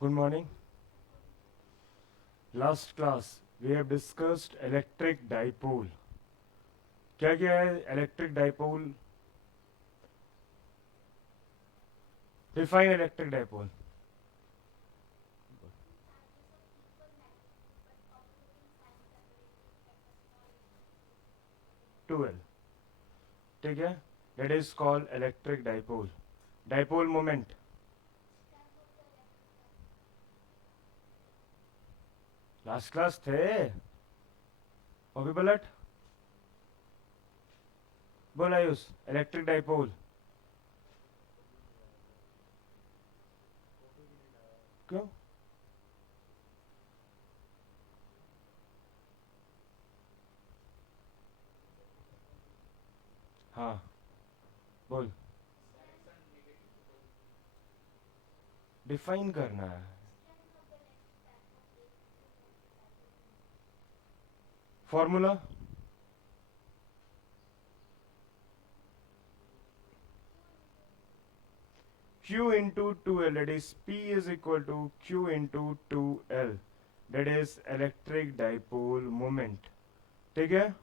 Good morning. Last class we have discussed electric dipole. क्या क्या है electric dipole? Define electric dipole. 2L. ठीक है? That is called electric dipole. Dipole moment. Last class थे. अभी पलट. बोल आयुष. Electric dipole. क्यों? हाँ. बोल. Define करना है. Formula. Q into 2L, that is P is equal to Q into 2L, that is electric dipole moment. ठीक है?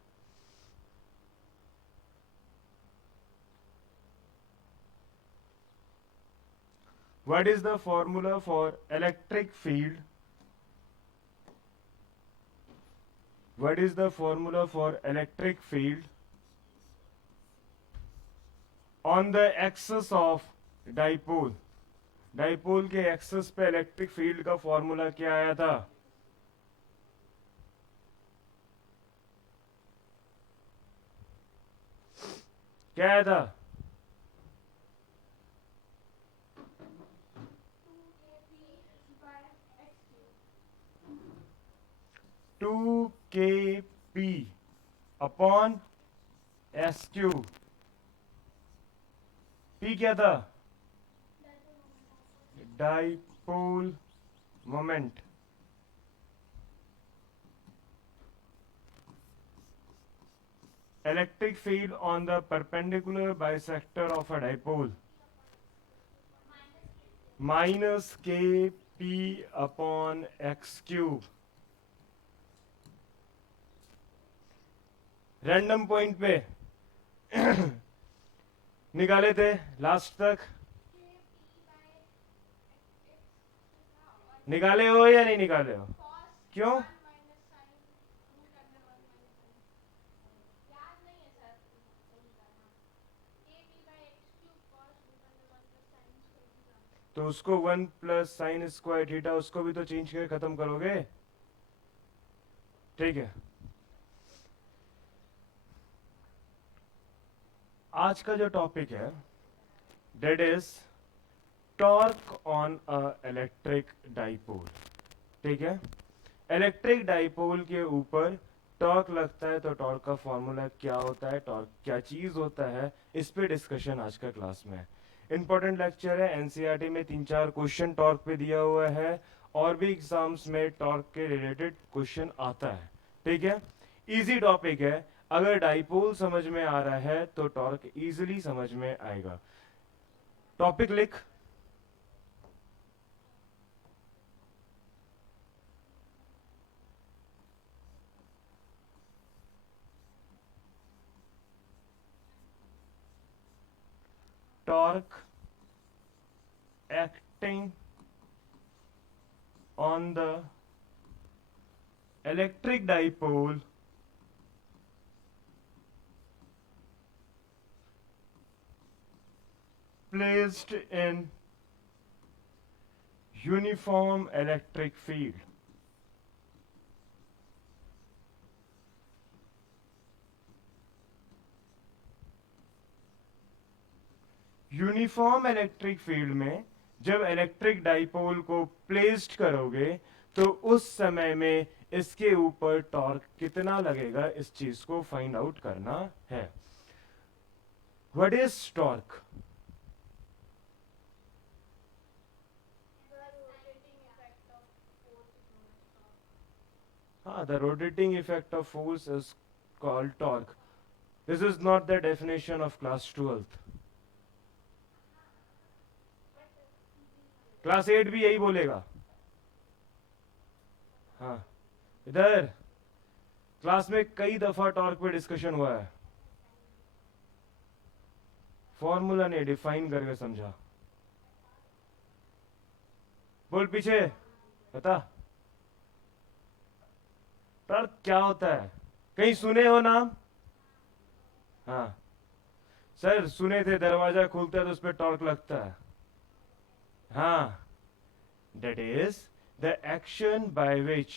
What is the formula for electric field? What is the formula for electric field on the axis of dipole? Dipole के access पे electric field का formula क्या आया था? क्या आया था? 2kp upon S cube. P क्या था? Dipole moment. Electric field on the perpendicular bisector of a dipole minus kp upon x cube. Random point पे निकाले थे लास्ट तक. निकाले हो या नहीं निकाले हो? क्यों? तो उसको 1 प्लस साइन स्क्वायर थीटा उसको भी तो चेंज करके खत्म करोगे. ठीक है. आज का जो टॉपिक है that is torque on a electric dipole. ठीक है? इलेक्ट्रिक डाइपोल के ऊपर टॉर्क लगता है तो टॉर्क का फॉर्मूला क्या होता है, टॉर्क क्या चीज होता है, इस पे डिस्कशन आज का क्लास में है. इंपॉर्टेंट लेक्चर है. एनसीईआरटी में 3-4 क्वेश्चन टॉर्क पे दिया हुआ है और भी एग्जाम्स में टॉर्क के रिलेटेड क्वेश्चन आता है. ठीक है? इजी टॉपिक है. अगर डाइपोल समझ में आ रहा है तो टॉर्क इजीली समझ में आएगा. टॉपिक लिख. Torque acting on the electric dipole placed in uniform electric field. Uniform electric field में जब इलेक्ट्रिक डाइपोल को प्लेस्ड करोगे तो उस समय में इसके ऊपर टॉर्क कितना लगेगा, इस चीज को फाइंड आउट करना है. What is torque? The rotating effect of force is called torque. This is not the definition of class 12th. Class 8 भी यही बोलेगा. हाँ इधर क्लास में कई दफा टॉर्क पे डिस्कशन हुआ है, फॉर्मूला ने डिफाइन करके समझा। बोल पीछे बता टॉर्क क्या होता है, कहीं सुने हो नाम? हाँ सर सुने थे, दरवाजा खुलता है तो उस पर टॉर्क लगता है। हाँ that is the action by which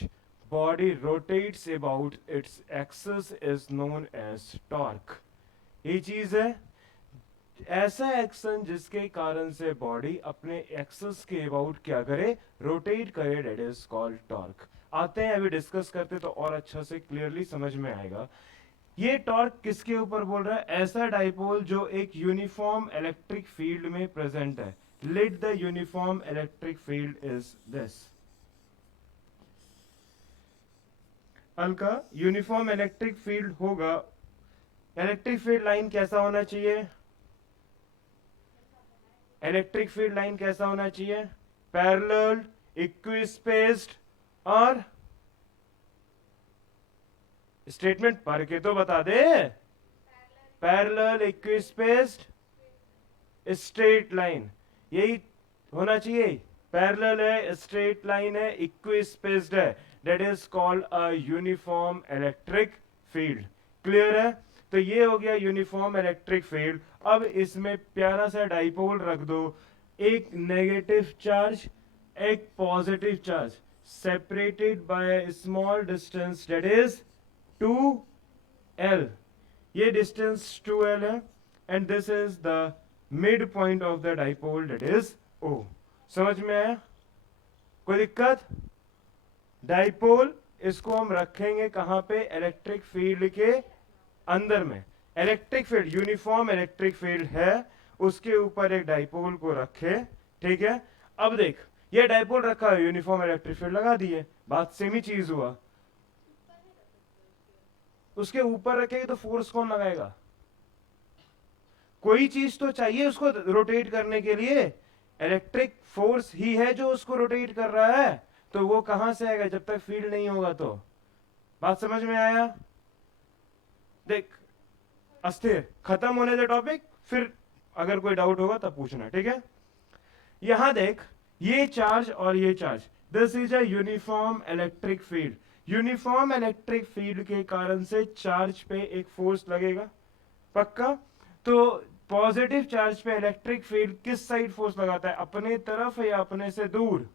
body rotates about its axis is known as torque। ये चीज है, ऐसा एक्शन जिसके कारण से बॉडी अपने एक्सेस के अबाउट क्या करे, रोटेट करे, डेट इज कॉल्ड टॉर्क। आते हैं अभी डिस्कस करते तो और अच्छा से क्लियरली समझ में आएगा। ये टॉर्क किसके ऊपर बोल रहा है? ऐसा डाइपोल जो एक यूनिफॉर्म इलेक्ट्रिक फील्ड में प्रेजेंट है। Let the uniform electric field is this. हल्का यूनिफॉर्म इलेक्ट्रिक फील्ड होगा, इलेक्ट्रिक फील्ड लाइन कैसा होना चाहिए? इलेक्ट्रिक फील्ड लाइन कैसा होना चाहिए? पैरेलल, इक्विस्पेस्ड और स्टेटमेंट पढ़ के तो बता दे। पैरेलल, इक्विस्पेस्ड, स्ट्रेट लाइन, यही होना चाहिए। पैरेलल है, स्ट्रेट लाइन है, इक्विस्पेस्ड है, that is called a uniform electric field. Clear है? तो ये हो गया यूनिफॉर्म इलेक्ट्रिक फील्ड। अब इसमें प्यारा सा डाइपोल रख दो, एक नेगेटिव चार्ज, एक positive charge, separated by a small distance that is 2l। ये डिस्टेंस 2l है and this is the mid point of the dipole that is O। समझ में आया? कोई दिक्कत? डाइपोल इसको हम रखेंगे कहां पे? इलेक्ट्रिक फील्ड के अंदर में। Electric field, uniform electric field है, उसके ऊपर एक डाइपोल को रखे। ठीक है, अब देख ये डाइपोल रखा है, यूनिफॉर्म इलेक्ट्रिक फील्ड लगा दिए, बात सेम ही चीज हुआ। उसके ऊपर रखेंगे तो फोर्स कौन लगाएगा? कोई चीज तो चाहिए उसको रोटेट करने के लिए, इलेक्ट्रिक फोर्स ही है जो उसको रोटेट कर रहा है, तो वो कहां से आएगा जब तक फील्ड नहीं होगा? तो बात समझ में आया? देख अस्थिर, खत्म होने दे टॉपिक, फिर अगर कोई डाउट होगा तब पूछना। ठीक है, यहां देख ये चार्ज और ये charge, this is a uniform electric field. Uniform electric field के कारण से चार्ज पे एक फोर्स लगेगा, पक्का? तो पॉजिटिव चार्ज पे इलेक्ट्रिक फील्ड किस साइड फोर्स लगाता है? अपने तरफ या अपने से दूर?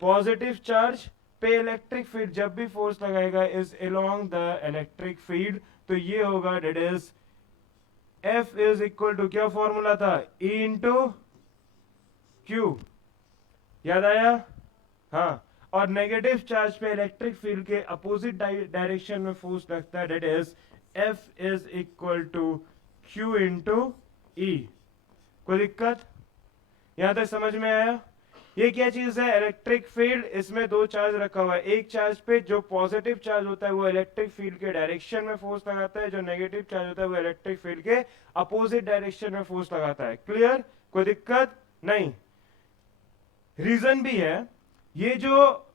पॉजिटिव चार्ज पे इलेक्ट्रिक फील्ड जब भी फोर्स लगाएगा is along the electric field, तो ये होगा that is F is equal to, क्या फॉर्मूला था? E इंटू क्यू, याद आया? हाँ, और नेगेटिव चार्ज पे इलेक्ट्रिक फील्ड के अपोजिट डायरेक्शन में फोर्स लगता है, that is F is equal to Q into ई। कोई दिक्कत? यहां तक समझ में आया? ये क्या चीज है? इलेक्ट्रिक फील्ड, इसमें दो चार्ज रखा हुआ है, एक चार्ज पे जो पॉजिटिव चार्ज होता है वो इलेक्ट्रिक फील्ड के डायरेक्शन में फोर्स लगाता है, जो नेगेटिव चार्ज होता है वो इलेक्ट्रिक फील्ड के अपोजिट डायरेक्शन में फोर्स लगाता है। क्लियर? कोई दिक्कत नहीं? रीजन भी है, ये जो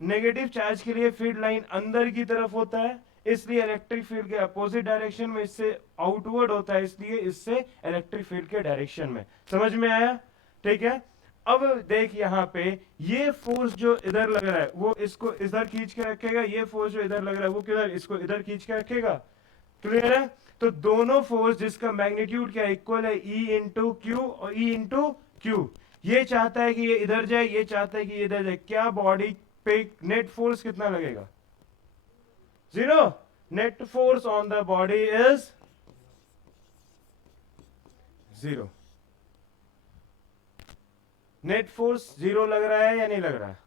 नेगेटिव चार्ज के लिए फील्ड लाइन अंदर की तरफ होता है, इसलिए इलेक्ट्रिक फील्ड के अपोजिट डायरेक्शन में, इससे आउटवर्ड होता है, इसलिए इससे इलेक्ट्रिक फील्ड के डायरेक्शन में। समझ में आया? ठीक है, अब देख यहां पे ये फोर्स जो इधर लग रहा है वो इसको इधर खींच के रखेगा, ये फोर्स जो इधर लग रहा है वो किधर, इसको इधर खींच के रखेगा। क्लियर है? तो दोनों फोर्स जिसका मैग्नीट्यूड क्या इक्वल है, E इंटू क्यू और E इंटू क्यू। ये चाहता है कि ये इधर जाए, ये चाहता है कि ये इधर जाए। क्या बॉडी पे नेट फोर्स कितना लगेगा? 0। Net force on the body is 0। Net force 0 लग रहा है या नहीं लग रहा है?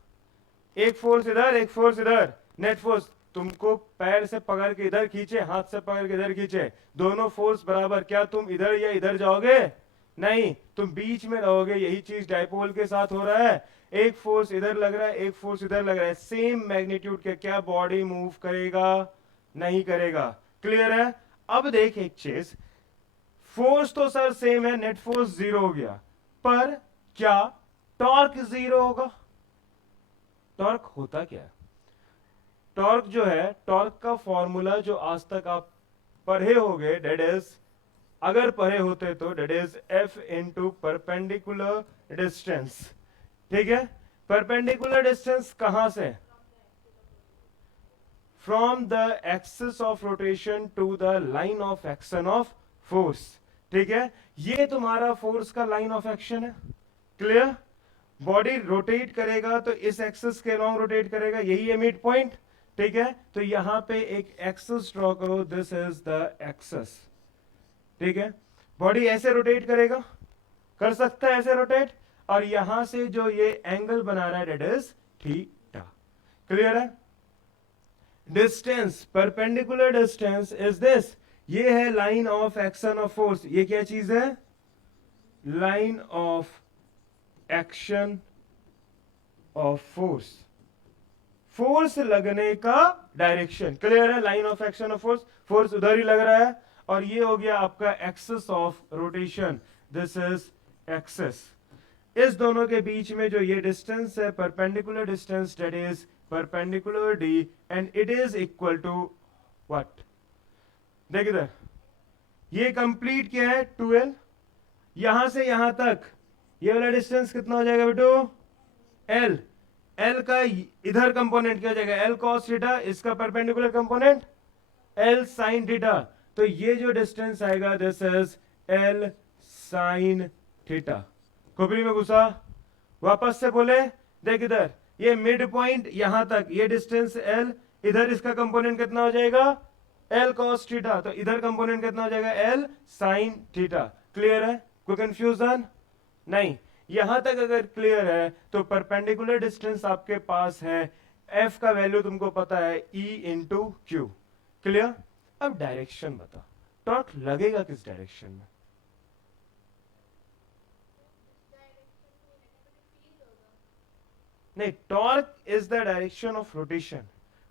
एक फोर्स इधर, एक फोर्स इधर, नेट फोर्स तुमको पैर से पकड़ के इधर खींचे, हाथ से पकड़ के इधर खींचे, दोनों फोर्स बराबर, क्या तुम इधर या इधर जाओगे? नहीं, तुम बीच में रहोगे। यही चीज डाइपोल के साथ हो रहा है, एक फोर्स इधर लग रहा है, एक फोर्स इधर लग रहा है, सेम मैग्नीट्यूड के, क्या बॉडी मूव करेगा? नहीं करेगा। क्लियर है? अब देख एक चीज, फोर्स तो सर सेम है, नेट फोर्स 0 हो गया, पर क्या टॉर्क 0 होगा? टॉर्क होता क्या है? टॉर्क जो है, टॉर्क का फॉर्मूला जो आज तक आप पढ़े होगे, डेट इज, अगर पढ़े होते तो that is F into perpendicular distance. ठीक है, परपेंडिकुलर डिस्टेंस कहां से? From the axis of rotation to the line of action of force. ठीक है, ये तुम्हारा फोर्स का लाइन ऑफ एक्शन है। क्लियर? बॉडी रोटेट करेगा तो इस एक्सिस के अलॉन्ग रोटेट करेगा, यही है मिड पॉइंट। ठीक है, तो यहां पे एक एक्सिस ड्रॉ करो, दिस इज द एक्सिस। ठीक है, बॉडी ऐसे रोटेट करेगा, कर सकता है ऐसे रोटेट, और यहां से जो ये एंगल बना रहा है डेट इज थीटा। क्लियर है? Distance, perpendicular distance is this, ये है line of action of force. ये क्या चीज है? Line of action of force, force लगने का डायरेक्शन। क्लियर है? Line of action of force, force उधर ही लग रहा है, और ये हो गया आपका axis of rotation, this is axis. इस दोनों के बीच में जो ये डिस्टेंस है, perpendicular distance, that is perpendicular D, and it is equal to what? देख इधर, ये कंप्लीट क्या है? 12। यहां से यहां तक ये वाला डिस्टेंस कितना हो जाएगा बेटो? एल। एल का इधर कंपोनेंट क्या हो जाएगा? एल कॉस थीटा, इसका perpendicular component L sine theta. तो ये जो डिस्टेंस आएगा, this is L sine theta. खोपड़ी में घुसा, वापस से बोले, देख इधर, ये मिड पॉइंट यहां तक, ये डिस्टेंस एल, इधर इसका कंपोनेंट कितना हो जाएगा? L cos theta. तो इधर कंपोनेंट कितना हो जाएगा? L sine theta. क्लियर है? कोई कंफ्यूजन नहीं? यहां तक अगर क्लियर है तो परपेंडिकुलर डिस्टेंस आपके पास है, एफ का वैल्यू तुमको पता है, ई इंटू क्यू। क्लियर? अब डायरेक्शन बता, टॉर्क लगेगा किस डायरेक्शन में? नहीं, torque is the direction of rotation.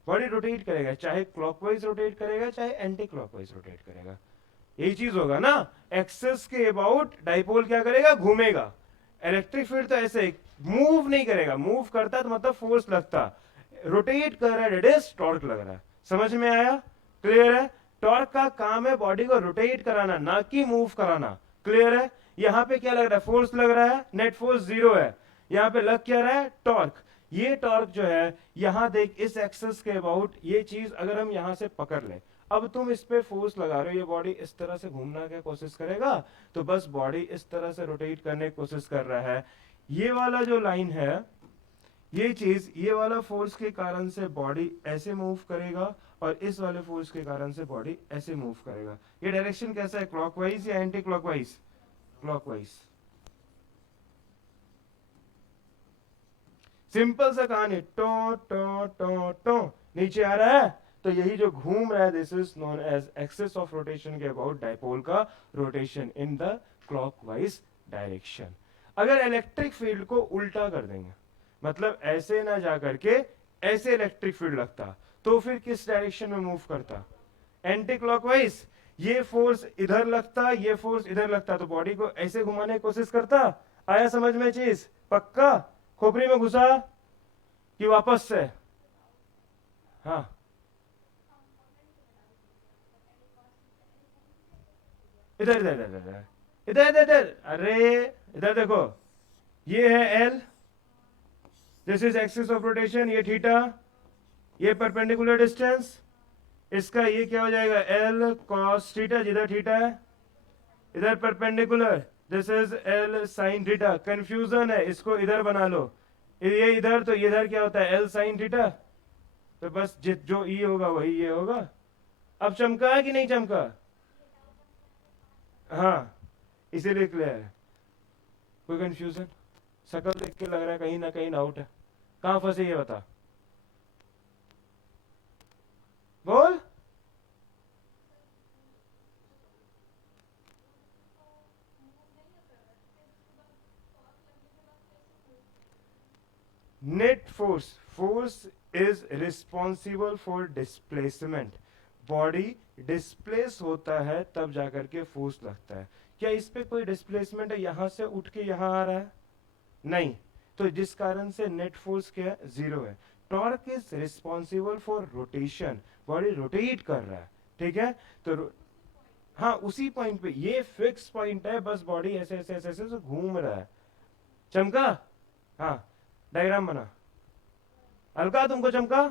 Body rotate करेगा, चाहे क्लॉकवाइज रोटेट करेगा, चाहे एंटी क्लॉकवाइज रोटेट करेगा, यही चीज होगा ना। एक्सिस के अबाउट डाइपोल क्या करेगा? घूमेगा। इलेक्ट्रिक फील्ड तो ऐसे मूव नहीं करेगा, मूव करता तो मतलब फोर्स लगता, रोटेट कर रहा है, डेट इज टॉर्क लग रहा है। समझ में आया? क्लियर है? टॉर्क का काम है बॉडी को रोटेट कराना, ना कि मूव कराना। क्लियर है? यहां पे क्या लग रहा है? फोर्स लग रहा है, नेट फोर्स 0 है, यहां पे लग क्या रहा है? टॉर्क। ये टॉर्क जो है, यहां देख, इस एक्सिस के अबाउट ये चीज अगर हम यहां से पकड़ ले, अब तुम इस पे फोर्स लगा रहे हो, ये बॉडी इस तरह से घूमना की कोशिश करेगा, तो बस बॉडी इस तरह से रोटेट करने की कोशिश कर रहा है। ये वाला जो लाइन है, ये चीज, ये वाला फोर्स के कारण से बॉडी ऐसे मूव करेगा, और इस वाले फोर्स के कारण से बॉडी ऐसे मूव करेगा। ये डायरेक्शन कैसा है? क्लॉकवाइज या एंटी क्लॉकवाइज? क्लॉकवाइज। सिंपल सा कहानी, टो टो टो टो नीचे आ रहा है, तो यही जो घूम रहा है, this is known as axis of rotation के अबाउट डाइपोल का rotation in the clockwise direction. अगर इलेक्ट्रिक फील्ड को उल्टा कर देंगे, मतलब ऐसे ना जा करके ऐसे इलेक्ट्रिक फील्ड लगता, तो फिर किस डायरेक्शन में मूव करता? Anti clockwise. ये फोर्स इधर लगता, ये फोर्स इधर लगता, तो बॉडी को ऐसे घुमाने की कोशिश करता। आया समझ में चीज? पक्का? खोपड़ी में घुसा कि वापस से? हाँ, इधर इधर इधर इधर इधर इधर इधर, अरे इधर देखो, ये है L, this is axis of rotation, ये थीटा, ये परपेंडिकुलर डिस्टेंस, इसका ये क्या हो जाएगा? एल कॉस थीटा, जिधर थीटा है, इधर perpendicular, this is L sine theta. Confusion है, इसको इधर बना लो, ये इधर, तो इधर क्या होता है? L sine theta. तो बस जो ई होगा वही ये होगा। अब चमका है कि नहीं चमका? हाँ, इसीलिए क्लियर है। कोई कंफ्यूजन? शकल देख के लग रहा है कहीं ना कहीं डाउट है, कहां फंसे ये बता, बोल। Net force, force is responsible for displacement. Body displace होता है तब जाकर के फोर्स लगता है। क्या इस पे कोई डिस्प्लेसमेंट है? यहां से उठ के यहां आ रहा है? नहीं। तो जिस कारण से नेट फोर्स क्या है, जीरो है। Torque is responsible for rotation, body rotate कर रहा है, ठीक है। तो हाँ उसी पॉइंट पे, ये फिक्स पॉइंट है, बस बॉडी ऐसे ऐसे ऐसे ऐसे घूम रहा है। चमका? हाँ, डायग्राम बना। हल्का तुमको चमका?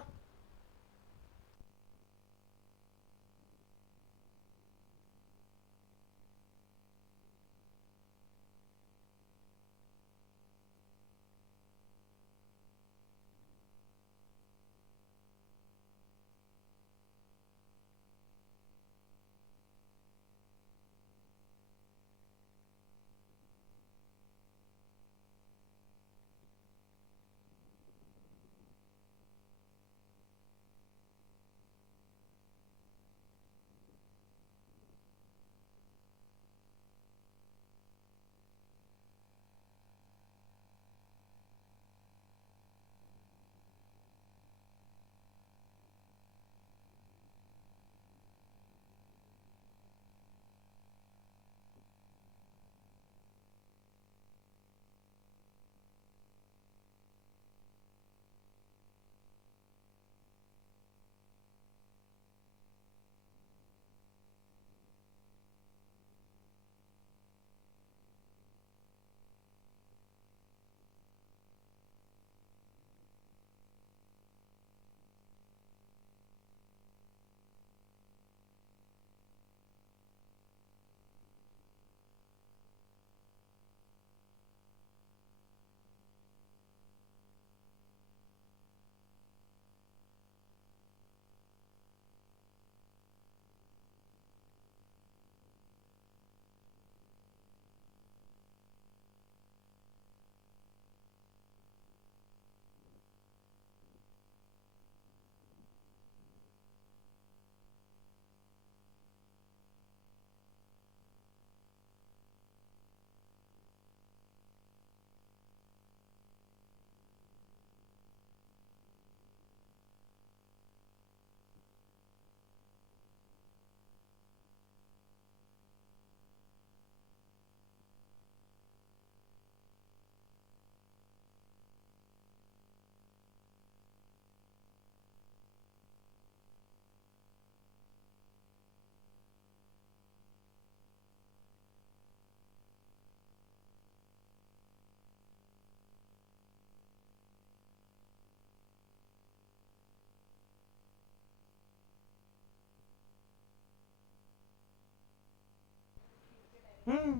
हम्म।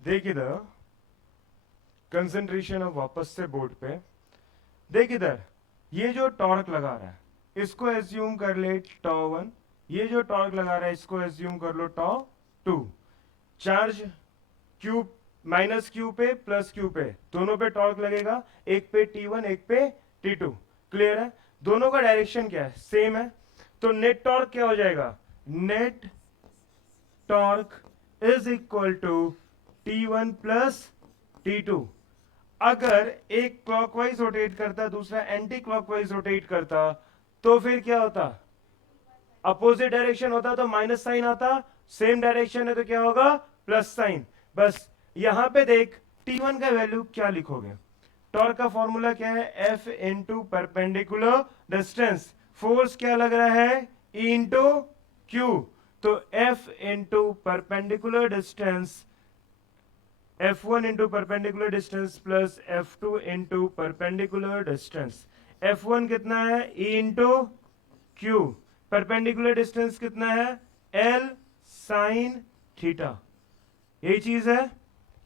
देख इधर, कंसंट्रेशन अब वापस से बोर्ड पे। देख इधर, ये जो टॉर्क लगा रहा है इसको एज्यूम कर ले टॉ वन, ये जो टॉर्क लगा रहा है इसको एज्यूम कर लो tau two. Charge Q, minus Q पे प्लस क्यू पे, दोनों पे टॉर्क लगेगा, एक पे T1 एक पे T2। क्लियर है? दोनों का डायरेक्शन क्या है, सेम है। तो नेट टॉर्क क्या हो जाएगा, net torque is equal to T1 plus T2। अगर एक क्लॉकवाइज रोटेट करता दूसरा एंटी क्लॉकवाइज रोटेट करता तो फिर क्या होता, अपोजिट डायरेक्शन होता तो माइनस साइन आता, सेम डायरेक्शन है तो क्या होगा, प्लस साइन। बस यहां पे देख T1 का वैल्यू क्या लिखोगे, टॉर्क का फॉर्मूला क्या है, F into perpendicular distance, force क्या लग रहा है, E इंटू क्यू। तो F into perpendicular distance, F1 into perpendicular distance plus F2 into perpendicular distance. F1 कितना है, E into q, perpendicular distance कितना है, L साइन थीटा। यही चीज है,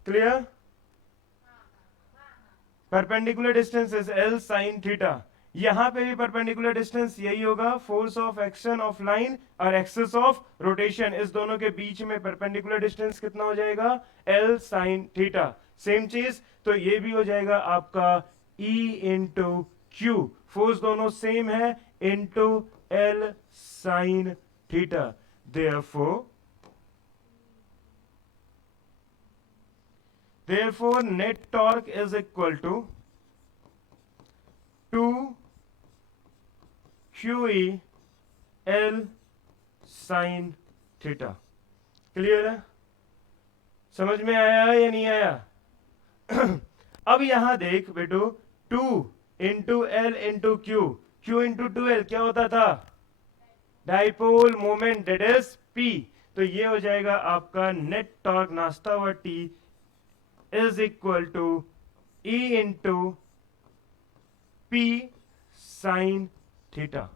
clear? Perpendicular distance is L sine theta, यहां पे भी परपेंडिकुलर डिस्टेंस यही होगा, force of action of line और एक्सिस ऑफ रोटेशन, इस दोनों के बीच में परपेंडिकुलर डिस्टेंस कितना हो जाएगा, L sin थीटा। सेम चीज तो ये भी हो जाएगा आपका E इंटू क्यू, फोर्स दोनों सेम है, into L sin theta. Therefore net torque is equal to 2 QE L sin theta. Clear है? समझ में आया या नहीं आया? अब यहां देख बेटो, 2 into L into Q, Q into 2L क्या होता था, dipole moment, that is P। तो ये हो जाएगा आपका नेट टॉर्क नाश्ता हुआ T is equal to E into P sine theta.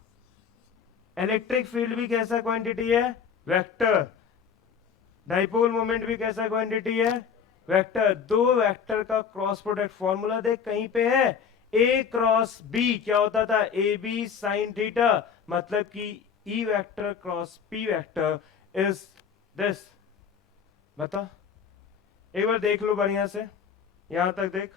Electric field भी कैसा क्वांटिटी है, वेक्टर। डाइपोल मोमेंट भी कैसा क्वांटिटी है, वेक्टर। दो वेक्टर का क्रॉस प्रोडक्ट फॉर्मूला देख कहीं पे है, ए क्रॉस बी क्या होता था, ए बी साइन थीटा, मतलब कि E vector cross P vector is this. बता, एक बार देख लो बढ़िया से, यहां तक देख।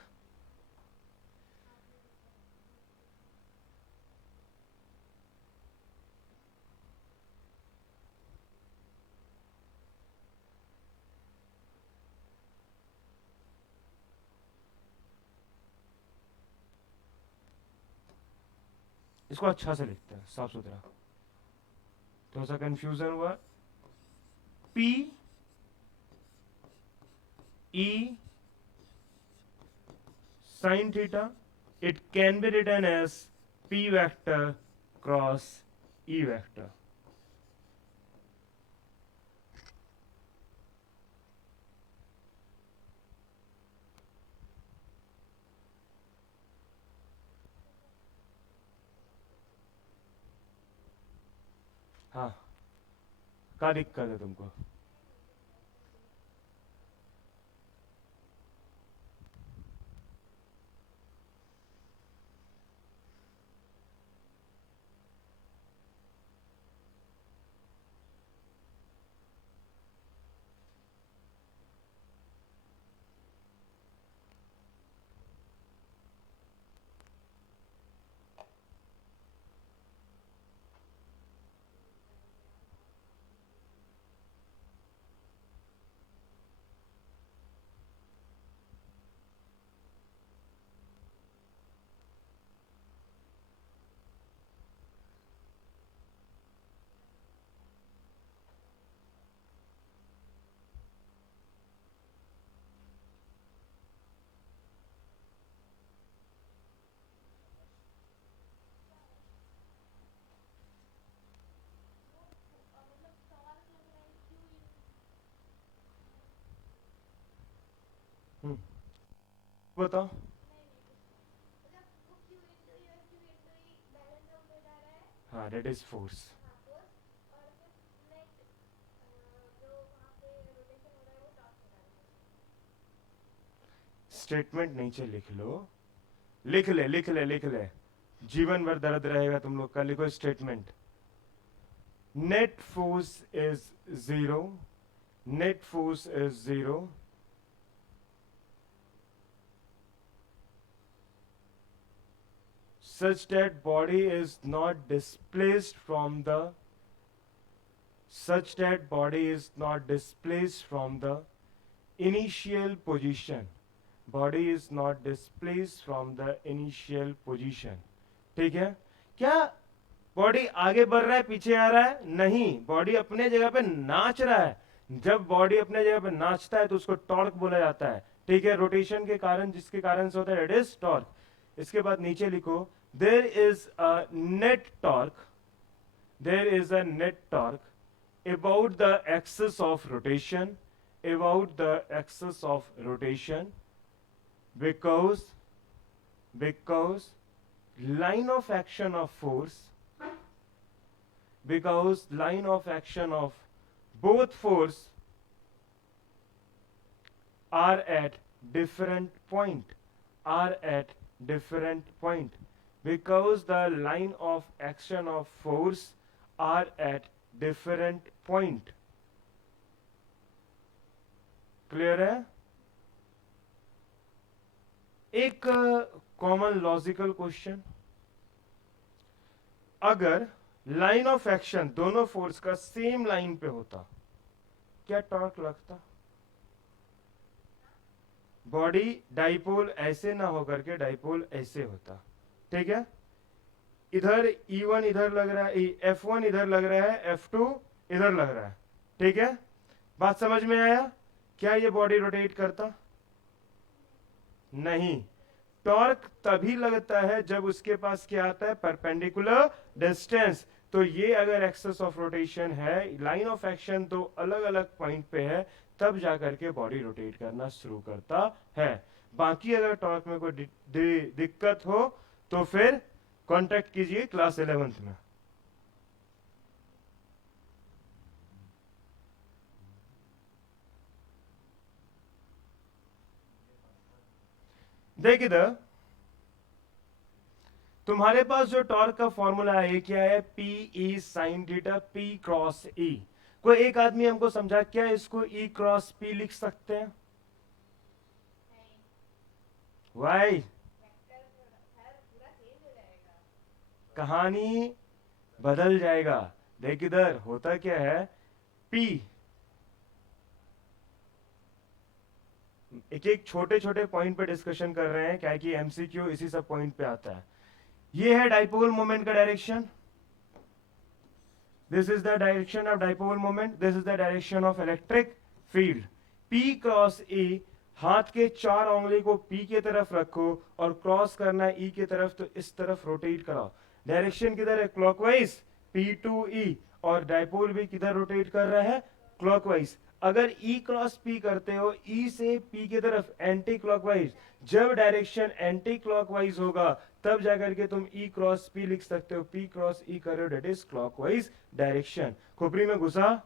इसको अच्छा से लिखते हैं, साफ सुथरा, थोड़ा सा कंफ्यूजन हुआ। P E sin theta, it can be written as P vector cross E vector. हाँ, क्या दिक्कत है तुमको? बताओ। हाँ, that is force। स्टेटमेंट नीचे लिख लो, लिख ले लिख ले लिख ले, जीवन भर दर्द रहेगा तुम लोग का। लिखो statement, net force is zero, net force is zero, such that body is not displaced from the such that body is not displaced from the initial position, body is not displaced from the initial position। ठीक है? क्या body आगे बढ़ रहा है पीछे आ रहा है? नहीं, बॉडी अपने जगह पे नाच रहा है। जब बॉडी अपने जगह पे नाचता है तो उसको टॉर्क बोला जाता है। ठीक है? रोटेशन के कारण, जिसके कारण से होता है, इट इज टॉर्क। इसके बाद नीचे लिखो, there is a net torque, there is a net torque about the axis of rotation, about the axis of rotation, because line of action of force, because line of action of both force are at different point, are at different point। Because the line of action of force are at different point. Clear है? एक common logical question, अगर line of action दोनों force का same line पे होता, क्या torque लगता? Body dipole ऐसे ना होकर के डाइपोल ऐसे होता, ठीक है? इधर E1 इधर लग रहा है, F1 इधर लग रहा है, F2 इधर लग रहा है, ठीक है? बात समझ में आया? क्या ये बॉडी रोटेट करता? नहीं। टॉर्क तभी लगता है जब उसके पास क्या आता है? Perpendicular distance. तो ये अगर एक्सेस ऑफ रोटेशन है, लाइन ऑफ एक्शन तो अलग अलग पॉइंट पे है, तब जाकर के बॉडी रोटेट करना शुरू करता है। बाकी अगर टॉर्क में कोई दिक्कत हो तो फिर कांटेक्ट कीजिए क्लास 11th में। देख इधर, तुम्हारे पास जो टॉर्क का फॉर्मूला है ये क्या है? P E sine theta P cross E. कोई एक आदमी हमको समझा क्या इसको ई क्रॉस पी लिख सकते हैं? वाई कहानी बदल जाएगा। देख इधर होता क्या है, पी एक एक छोटे छोटे पॉइंट पे डिस्कशन कर रहे हैं, क्या कि एमसीक्यू इसी सब पॉइंट पे आता है। ये है डाइपोल मोमेंट का direction, this is the direction of dipole moment, this is the direction of electric field. P cross E, हाथ के चार उंगली को पी के तरफ रखो और क्रॉस करना है ई के तरफ, तो इस तरफ रोटेट कराओ। डायरेक्शन किधर है? क्लॉकवाइज, पी टू ई। और डाइपोल भी किधर रोटेट कर रहा है? क्लॉकवाइज। अगर ई क्रॉस पी करते हो, ई से पी की तरफ एंटी क्लॉकवाइज, जब डायरेक्शन एंटी क्लॉकवाइज होगा तब जाकर के तुम ई क्रॉस पी लिख सकते हो। पी क्रॉस ई करो, डेट इज क्लॉकवाइज डायरेक्शन। खोपड़ी में घुसा?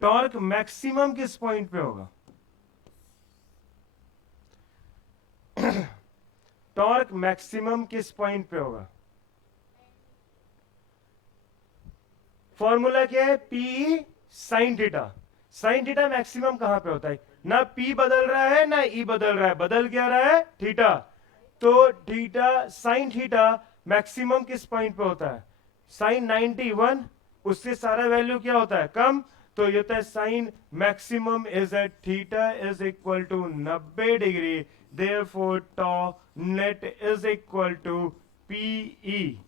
टॉर्क मैक्सिमम किस पॉइंट पे होगा? टॉर्क मैक्सिमम किस पॉइंट पे होगा? फॉर्मूला क्या है? P sign theta. Sine theta maximum कहां पे होता है? ना पी बदल रहा है ना ई बदल रहा है, बदल क्या रहा है? थीटा। तो थीटा साइन थीटा मैक्सिमम किस पॉइंट पे होता है? साइन 91, उससे सारा वैल्यू क्या होता है? कम। तो ये होता है sine maximum is at theta is equal to 90 degree, therefore tau net is equal to PE.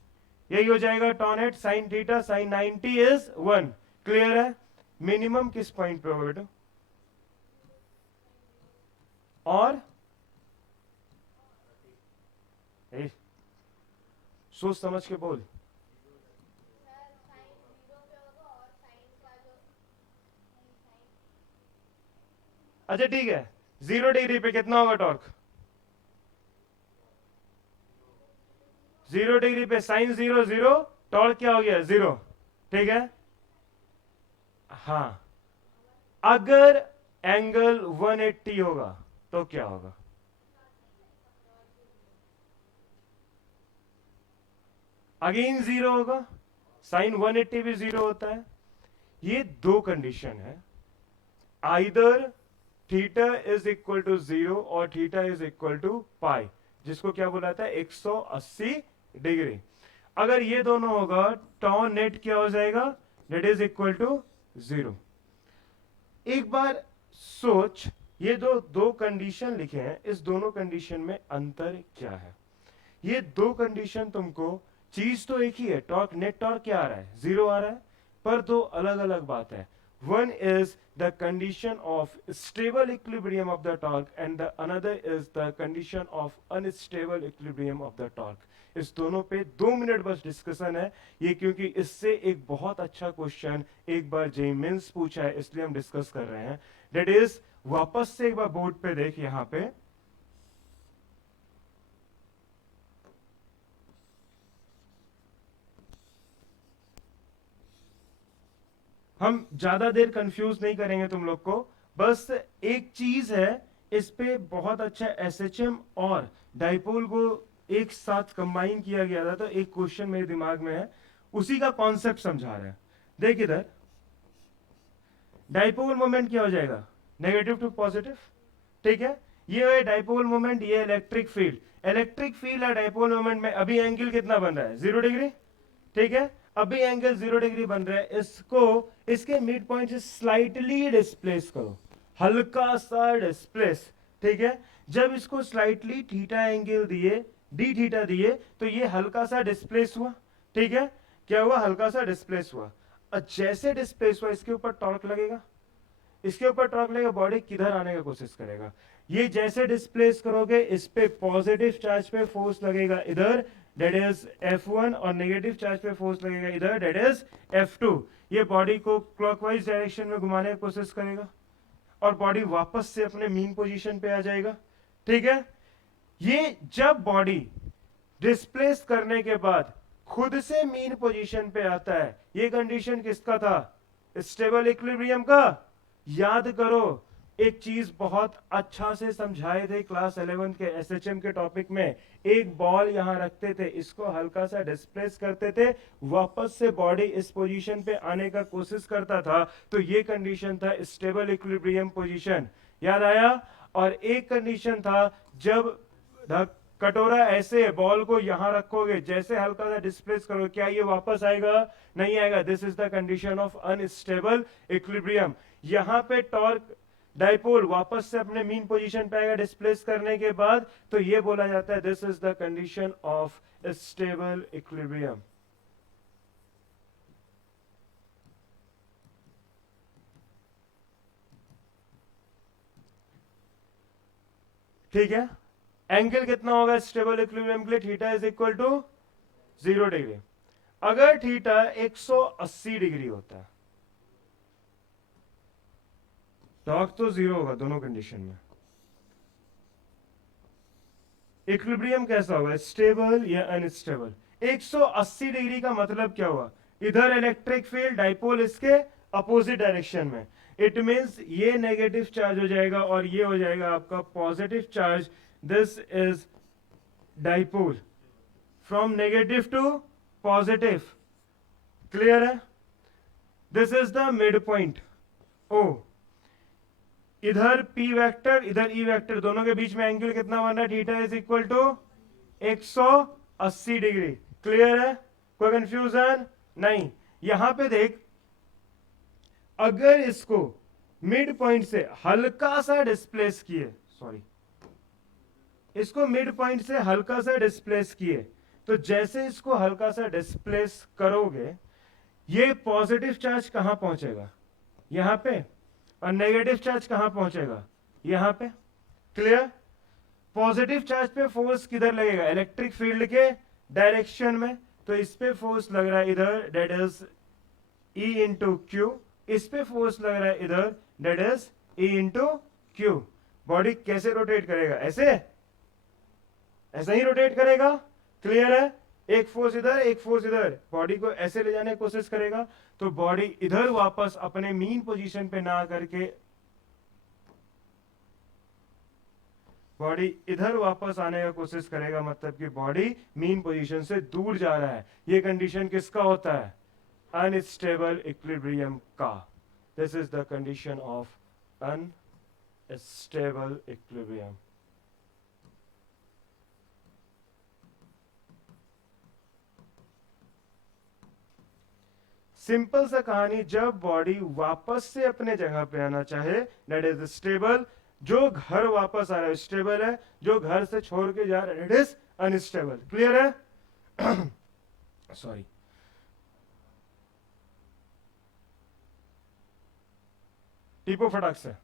यही हो जाएगा tau net sine theta sine 90 is 1। Clear है? मिनिमम किस पॉइंट पे होगा बेटा? और सोच समझ के बोल। अच्छा ठीक है, 0 डिग्री पे कितना होगा टॉर्क? 0 डिग्री पे साइन 0 0, टॉर्क क्या हो गया? 0। ठीक है? हाँ, अगर एंगल 180 होगा तो क्या होगा? अगेन 0 होगा। साइन 180 भी 0 होता है। ये दो कंडीशन है, either theta is equal to 0 और theta is equal to pi, जिसको क्या बुलाता है? 180 डिग्री। अगर ये दोनों होगा, टॉ नेट क्या हो जाएगा? Net is equal to 0। एक बार सोच, ये जो दो कंडीशन लिखे हैं, इस दोनों कंडीशन में अंतर क्या है? ये दो कंडीशन तुमको, चीज तो एक ही है, टॉर्क नेट टॉर्क क्या आ रहा है? 0 आ रहा है, पर दो अलग अलग बात है। One is the condition of stable equilibrium of the torque and the another is the condition of unstable equilibrium of the torque. इस दोनों पे 2 मिनट बस डिस्कशन है ये, क्योंकि इससे एक बहुत अच्छा क्वेश्चन एक बार जेई मेंस पूछा है, इसलिए हम डिस्कस कर रहे हैं। दैट इज, वापस से एक बार बोर्ड पे देख, यहां पे हम ज्यादा देर कंफ्यूज नहीं करेंगे तुम लोग को, बस एक चीज है, इस पे बहुत अच्छा एसएचएम और डाइपोल को एक साथ कंबाइन किया गया था, तो एक क्वेश्चन मेरे दिमाग में है, उसी का कॉन्सेप्ट समझा रहा है। देख इधर, डाइपोल मोमेंट क्या हो जाएगा, नेगेटिव टू पॉजिटिव, ठीक है। ये है डाइपोल मोमेंट, ये इलेक्ट्रिक फील्ड, इलेक्ट्रिक फील्ड और डाइपोल मोमेंट में अभी एंगल कितना बन रहा है, 0 डिग्री, ठीक है। अभी एंगल 0 डिग्री बन रहा है, इसको इसके मिड पॉइंट से स्लाइटली डिस्प्लेस करो, हल्का सा डिस्प्लेस, ठीक है। जब इसको स्लाइटली थीटा एंगल दिए, डी थीटा दिए, तो ये हल्का सा डिस्प्लेस हुआ, ठीक है। क्या हुआ, हल्का सा डिस्प्लेस हुआ, और जैसे डिस्प्लेस हुआ इसके ऊपर टॉर्क लगेगा, इसके ऊपर टॉर्क लगेगा, बॉडी किधर आने का कोशिश करेगा, ये जैसे डिस्प्लेस करोगे इस पे पॉजिटिव चार्ज पे फोर्स लगेगा इधर, दैट इज F1, और नेगेटिव चार्ज पे फोर्स लगेगा इधर, दैट इज F2। ये बॉडी को क्लॉकवाइज डायरेक्शन में घुमाने की कोशिश करेगा, और बॉडी वापस से अपने मीन पोजीशन पे आ जाएगा, ठीक है। ये जब बॉडी डिस्प्लेस करने के बाद खुद से मीन पोजीशन पे आता है, ये कंडीशन किसका था, स्टेबल इक्विलिब्रियम का। याद करो, एक चीज बहुत अच्छा से समझाए थे क्लास 11 के एसएचएम के टॉपिक में, एक बॉल यहां रखते थे, इसको हल्का सा डिस्प्लेस करते थे, वापस से बॉडी इस पोजीशन पे आने का कोशिश करता था, तो ये कंडीशन था स्टेबल इक्विलिब्रियम पोजीशन, याद आया। और एक कंडीशन था, जब कटोरा ऐसे बॉल को यहां रखोगे, जैसे हल्का सा डिस्प्लेस करो, क्या ये वापस आएगा, नहीं आएगा, this is the condition of unstable equilibrium. यहां पे टॉर्क डाइपोल वापस से अपने मीन पोजीशन पे आएगा डिस्प्लेस करने के बाद, तो ये बोला जाता है this is the condition of stable equilibrium. ठीक है। एंगल कितना होगा स्टेबल इक्विलिब्रियम के लिए, theta is equal to 0 degree. अगर थीटा 180 डिग्री होता है, टॉर्क तो 0 होगा दोनों कंडीशन में। इक्विलिब्रियम कैसा होगा, स्टेबल या अनस्टेबल। 180 डिग्री का मतलब क्या हुआ, इधर इलेक्ट्रिक फील्ड, डाइपोल इसके अपोजिट डायरेक्शन में, इट मींस ये नेगेटिव चार्ज हो जाएगा और ये हो जाएगा आपका positive charge, this is dipole, from negative to positive, clear है। This is the mid point O, इधर P वेक्टर इधर E वेक्टर, दोनों के बीच में एंगल कितना बन रहा है, theta is equal to 180 degree, clear है, कोई कंफ्यूजन नहीं। यहां पे देख, अगर इसको मिड पॉइंट से हल्का सा डिस्प्लेस किए, सॉरी, इसको मिड पॉइंट से हल्का सा डिस्प्लेस किए, तो जैसे इसको हल्का सा डिस्प्लेस करोगे, ये पॉजिटिव चार्ज कहां पहुंचेगा, यहां पे, और नेगेटिव चार्ज कहां पहुंचेगा, यहां पे, क्लियर। पॉजिटिव चार्ज पे फोर्स किधर लगेगा, इलेक्ट्रिक फील्ड के डायरेक्शन में, तो इस पे फोर्स लग रहा है इधर, that is E into q, इस पे फोर्स लग रहा है इधर, that is E into q. Body कैसे रोटेट करेगा, ऐसे, ऐसा ही रोटेट करेगा, क्लियर है। एक फोर्स इधर एक फोर्स इधर, बॉडी को ऐसे ले जाने की कोशिश करेगा, तो बॉडी इधर वापस अपने मीन पोजीशन पे ना करके बॉडी इधर वापस आने का कोशिश करेगा, मतलब कि बॉडी मीन पोजीशन से दूर जा रहा है। ये कंडीशन किसका होता है, अनस्टेबल इक्विलिब्रियम का। This is the condition of unstable equilibrium. Simple सा कहानी, जब बॉडी वापस से अपने जगह पे आना चाहे, दैट इज स्टेबल। जो घर वापस आ रहा है स्टेबल है, जो घर से छोड़ के जा रहा है इट इज अनस्टेबल, क्लियर है। सॉरी, टीपो फटाक से।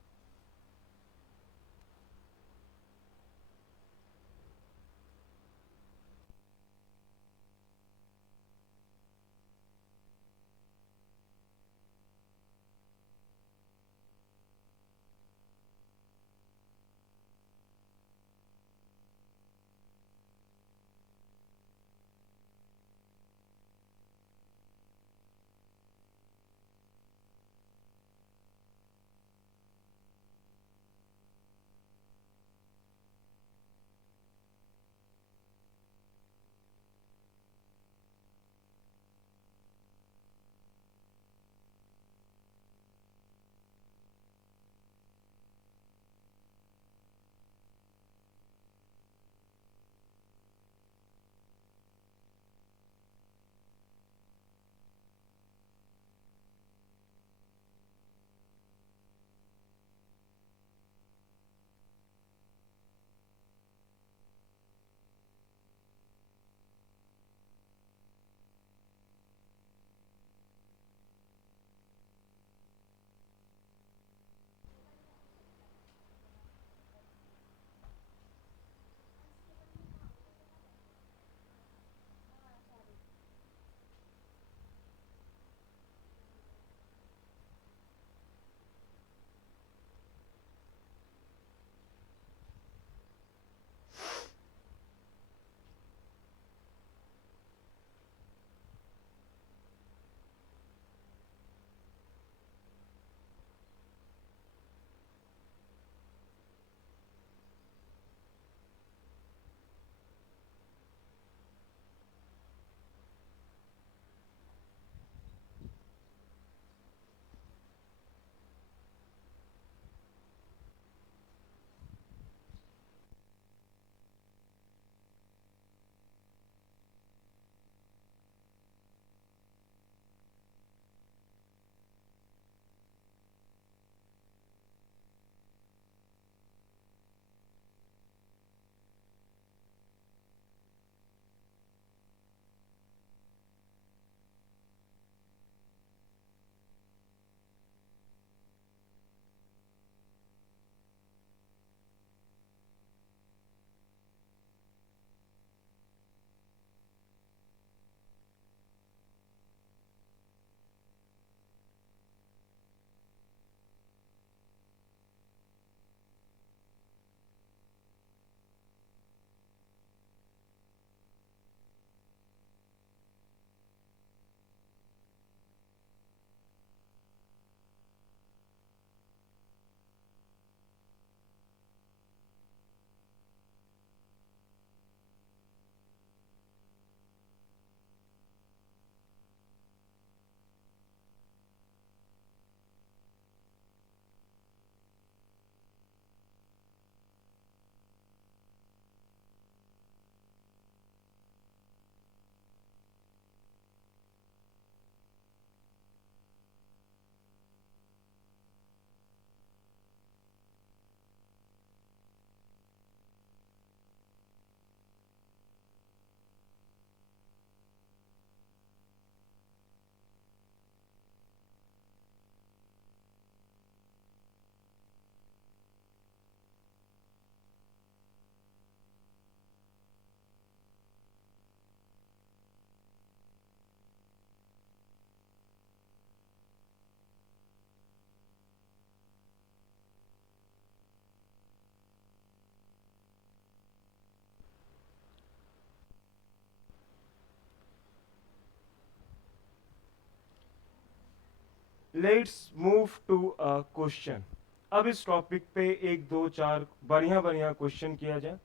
Let's move to a question. अब इस टॉपिक पे एक दो चार बढ़िया बढ़िया क्वेश्चन किया जाए।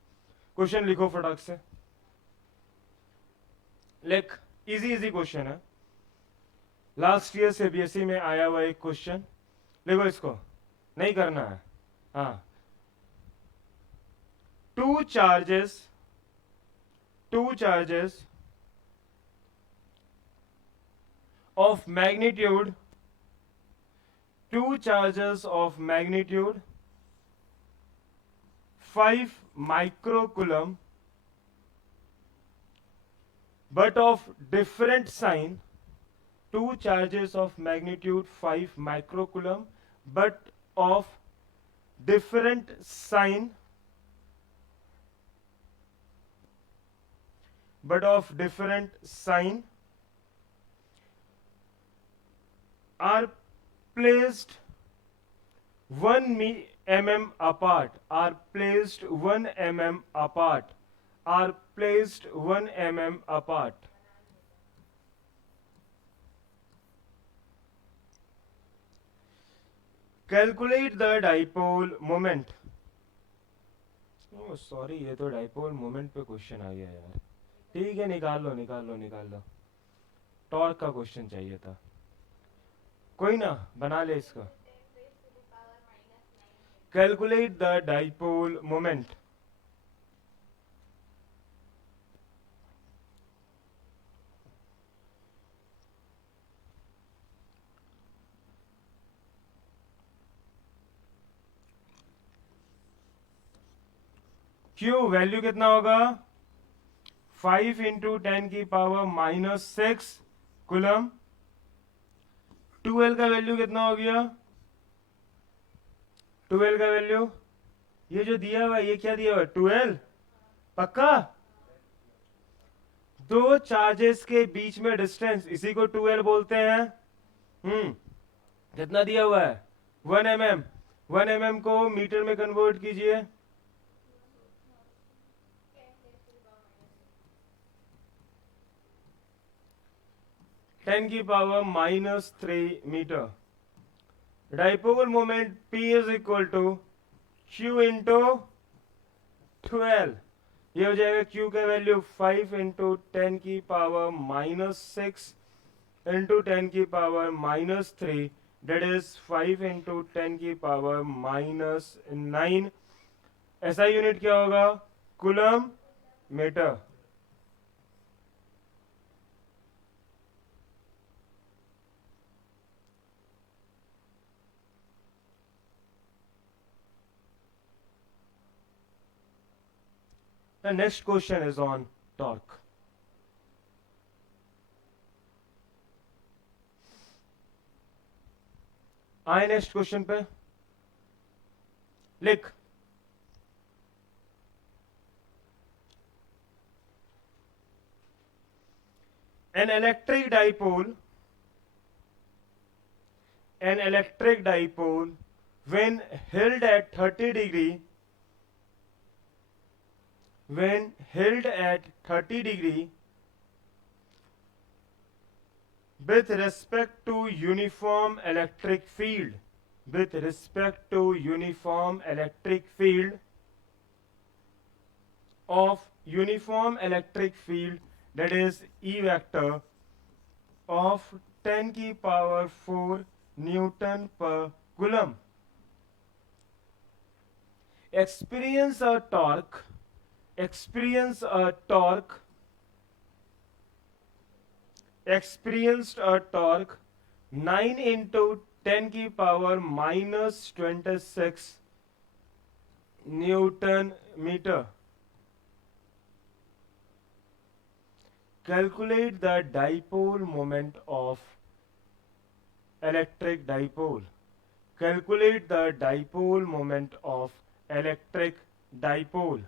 क्वेश्चन लिखो फटाक से। लिख, इजी इजी क्वेश्चन है, लास्ट ईयर सीबीएसई में आया हुआ एक क्वेश्चन। लिखो इसको, नहीं करना है। हाँ, two charges of magnitude two charges of magnitude 5 microcoulomb but of different sign, two charges of magnitude 5 microcoulomb but of different sign are placed 1 mm apart, are placed 1 mm apart. Calculate the dipole moment. Oh sorry, ये तो dipole moment पे question आ गया यार। ठीक है, निकाल लो निकाल लो निकाल लो। टॉर्क का क्वेश्चन चाहिए था। कोई ना, बना ले इसका। Calculate the dipole moment. Q value कितना होगा? 5 × 10⁻⁻⁶ कुलम। 2L का वैल्यू कितना हो गया? 2L का वैल्यू ये जो दिया हुआ है, ये क्या दिया हुआ है? 2L पक्का। दो चार्जेस के बीच में डिस्टेंस, इसी को 2L बोलते हैं। कितना दिया हुआ है? 1 mm। 1 mm को मीटर में कन्वर्ट कीजिए। 10⁻³ metre. Dipole moment P is equal to Q into 12। ये हो जाएगा Q का वैल्यू 5 × 10⁻⁻⁶ इंटू 10⁻⁻3, that is 5 × 10⁻⁹। ऐसा यूनिट क्या होगा? Coulomb metre. The next question is on torque. आए नेक्स्ट क्वेश्चन पे। लिख, an electric dipole when held at 30 degree with respect to uniform electric field that is E vector of 10⁴ Newton per coulomb, experience a torque 9 × 10⁻26 Newton meter. Calculate the dipole moment of electric dipole. Calculate the dipole moment of electric dipole.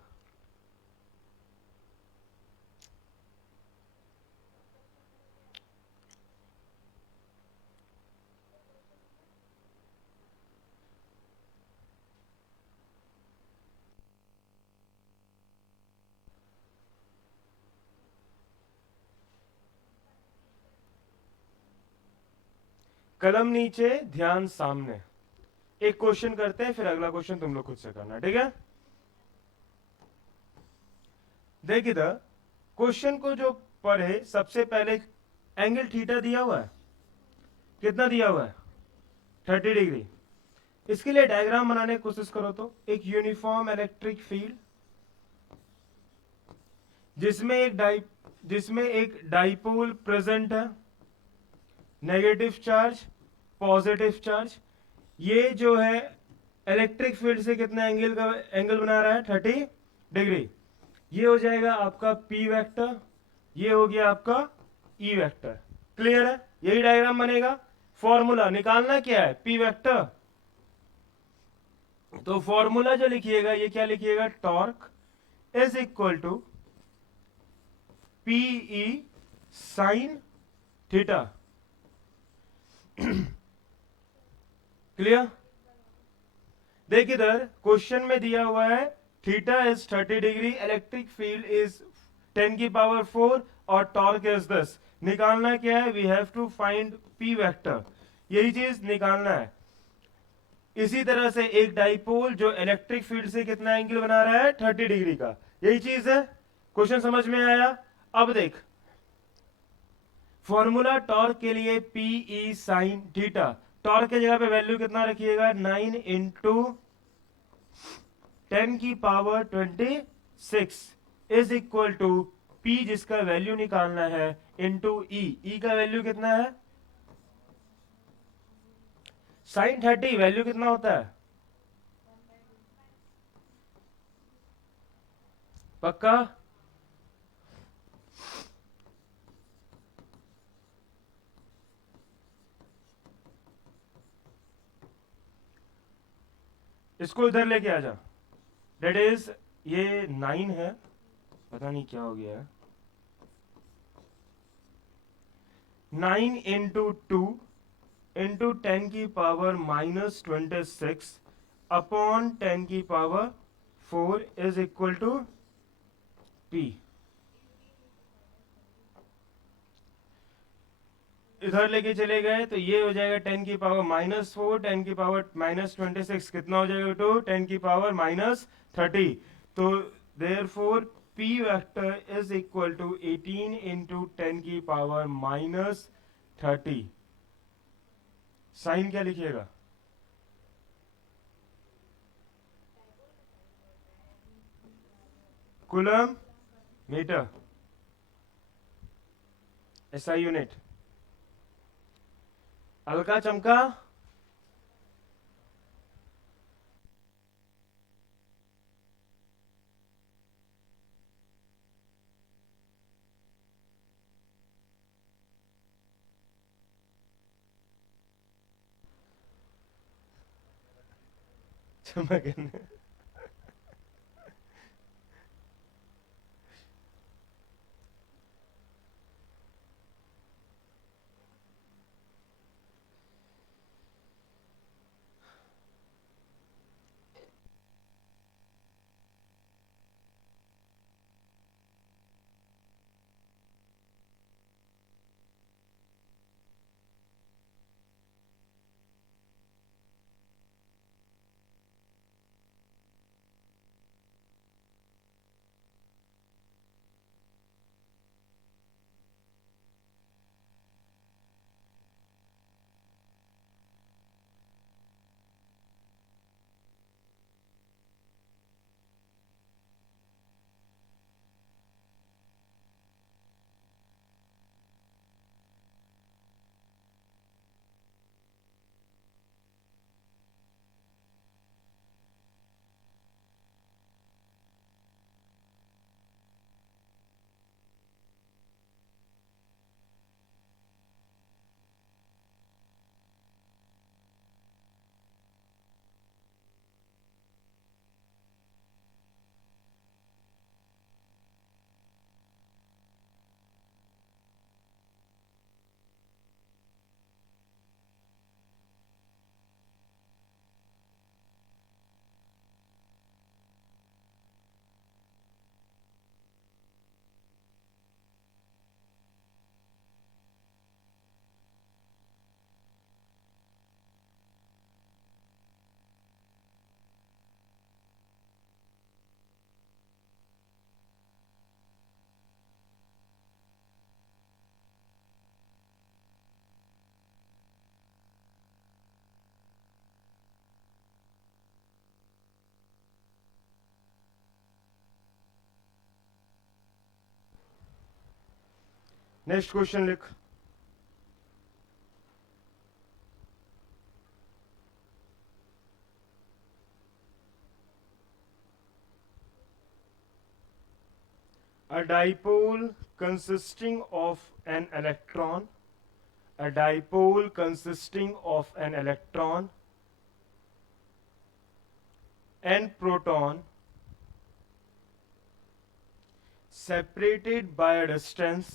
कलम नीचे, ध्यान सामने। एक question करते हैं, फिर अगला question तुम लोग खुद से करना, ठीक है? देख इधर, क्वेश्चन को जो पढ़े सबसे पहले एंगल थीटा दिया हुआ है, कितना दिया हुआ है? 30 डिग्री। इसके लिए डायग्राम बनाने की कोशिश करो तो, एक यूनिफॉर्म इलेक्ट्रिक फील्ड जिसमें एक डाइपोल प्रेजेंट है, नेगेटिव चार्ज, पॉजिटिव चार्ज। ये जो है इलेक्ट्रिक फील्ड से कितना एंगल बना रहा है? 30 डिग्री। ये हो जाएगा आपका पी वेक्टर, ये हो गया आपका ई वेक्टर। क्लियर है? यही डायग्राम बनेगा। फॉर्मूला निकालना क्या है? P vector. तो फॉर्मूला जो लिखिएगा, ये क्या लिखिएगा? Torque is equal to P E sine theta. Clear? देख इधर, क्वेश्चन में दिया हुआ है theta is 30 degree, electric field is 10⁴ और टॉर्क इज 10। निकालना क्या है? We have to find P vector, यही चीज निकालना है। इसी तरह से एक डाइपोल जो इलेक्ट्रिक फील्ड से कितना एंगल बना रहा है? 30 डिग्री का, यही चीज है। क्वेश्चन समझ में आया? अब देख, फॉर्मूला टॉर्क के लिए पीई साइन थीटा, टॉर्क के जगह पे वैल्यू कितना रखिएगा? 9 इंटू 10⁻26 इज इक्वल टू पी, जिसका वैल्यू निकालना है, इंटू ई का वैल्यू कितना है? साइन 30 वैल्यू कितना होता है? पक्का? इसको इधर लेके आ जा। डेट इज, ये 9 है, पता नहीं क्या हो गया है। 9 into 2 into 10⁻26 upon 10⁴ is equal to P. इधर लेके चले गए तो ये हो जाएगा 10⁻⁻4, 10⁻⁻26 कितना हो जाएगा? टू 10⁻⁻30। तो therefore P vector is equal to 18 into 10⁻⁻30। Sine क्या लिखिएगा? Coulomb metre, SI unit. हल्का चमका? चमक नेक्स्ट क्वेश्चन लिख। A dipole consisting of an electron, a dipole consisting of an electron and proton separated by a distance,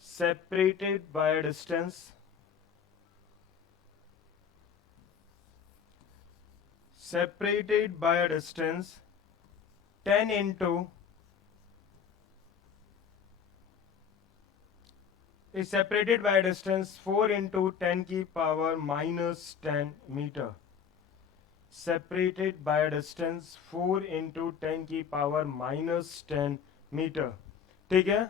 separated by a distance, separated by a distance 10 into is separated by a distance 4 into 10 की power minus 10 meter, separated by a distance 4 into 10 की power minus 10 meter। ठीक है,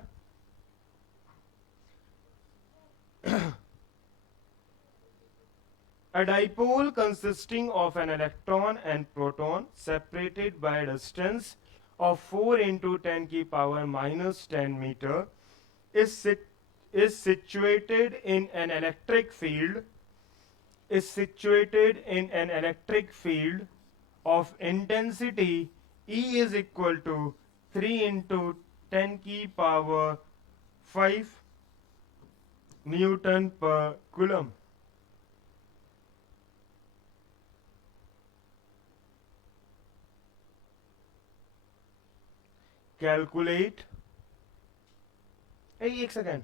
a dipole consisting of an electron and proton separated by a distance of 4 into 10 की power minus 10 meter is situated in an electric field, is situated in an electric field of intensity E is equal to 3 into 10 की power 5 Newton per coulomb। Calculate, एक second,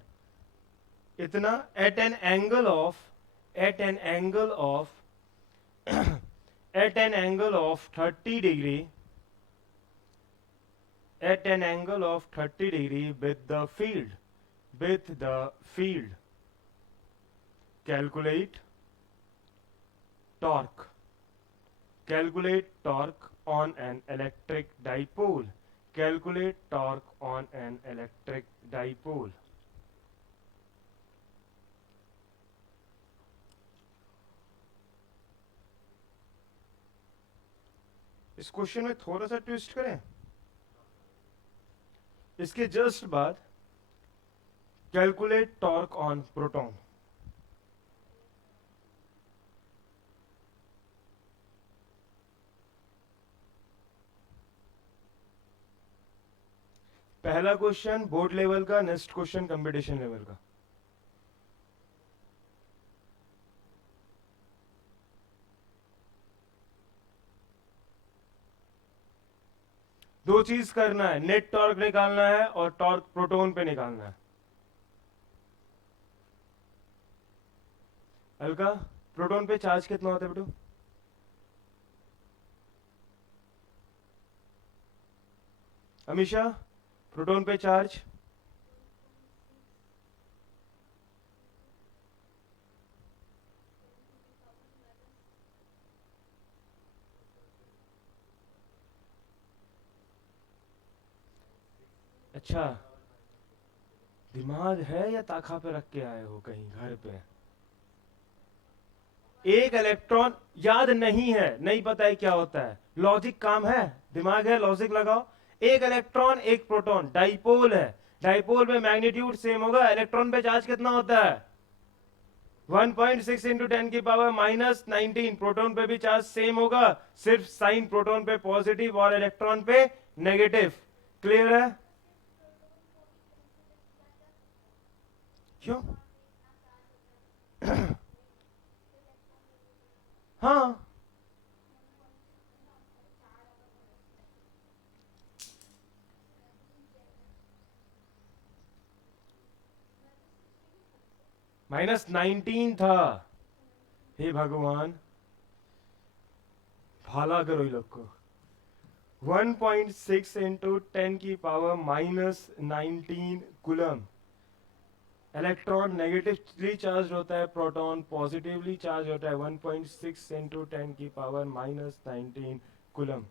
इतना at an angle of at an angle of at an angle of 30 degree, at an angle of 30 degree with the field, with the field, calculate torque, calculate torque on an electric dipole, calculate torque on an electric dipole। इस question में थोड़ा सा twist करें, इसके just बाद calculate torque on proton. पहला question board level का, next question competition level का। दो चीज करना है, नेट टॉर्क निकालना है और टॉर्क प्रोटॉन पे निकालना है। अलका, प्रोटॉन पे चार्ज कितना होता है बेटू? अमीशा, प्रोटॉन पे चार्ज अच्छा, दिमाग है या ताखा पे रख के आए हो कहीं घर पे? एक इलेक्ट्रॉन याद नहीं है, नहीं पता है क्या होता है, लॉजिक काम है, दिमाग है, लॉजिक लगाओ। एक इलेक्ट्रॉन एक प्रोटॉन, डाइपोल है, डाइपोल में मैग्नीट्यूड सेम होगा, इलेक्ट्रॉन पे चार्ज कितना होता है? 1.6 इंटू 10 की पावर माइनस 19। प्रोटॉन पे भी चार्ज सेम होगा, सिर्फ साइन प्रोटॉन पे पॉजिटिव और इलेक्ट्रॉन पे नेगेटिव। क्लियर है? क्यों? हाँ, -19 था। हे भगवान, भाला करो ये लोग को। 1.6 इंटू 10 की power -19 coulomb. Electron negatively charge होता है, प्रोटॉन पॉजिटिवली चार्ज होता है। 1.6 इंटू 10 की पावर -19 कूलम।